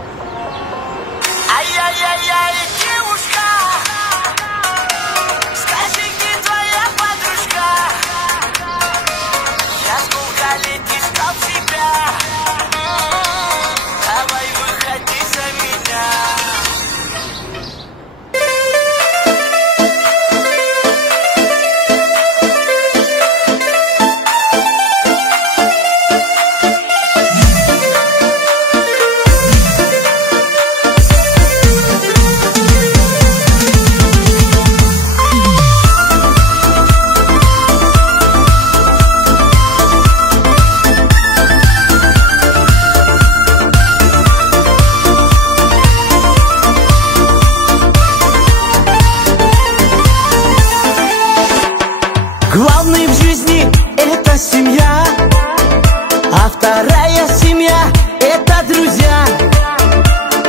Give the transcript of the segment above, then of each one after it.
Ай-яй-яй-яй, девушка, скажи, где твоя подружка? Я сколько лет искал тебя, давай выходи за меня. Главное в жизни — это семья, а вторая семья — это друзья.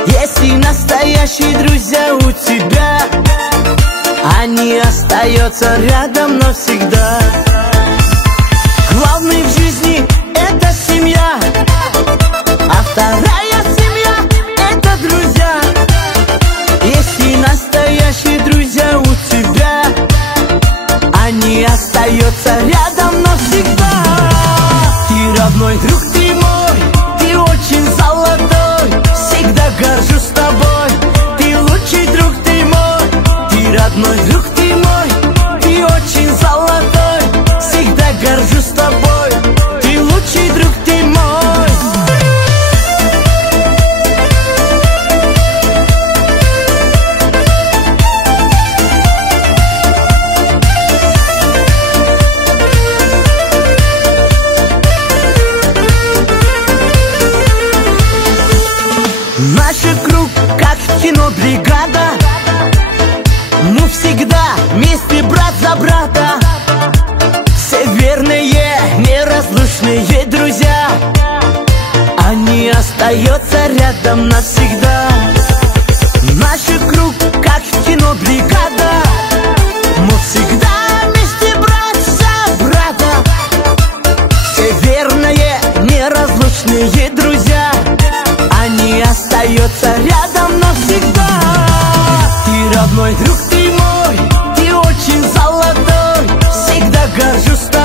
Если настоящие друзья у тебя, они остаются рядом навсегда. Главное в жизни — это семья, а вторая семья — это друзья. Если настоящие друзья у тебя, они остаются рядом навсегда. Ты родной друг, ты мой, ты очень золотой, всегда горжусь тобой. Ты лучший друг, ты мой, ты родной друг, ты мой, ты очень золотой, всегда горжусь тобой. Ты лучший друг, ты мой. Наш круг, как в кино бригада, мы всегда вместе, брат за брата. Все верные, неразлучные друзья, они остаются рядом навсегда. Наш круг, как в кино бригада, мы всегда вместе, брат за брата. Все верные, неразлучные друзья, они остаются рядом навсегда. Ты родной друг, ты мой, ты очень золотой, всегда горжусь тобой.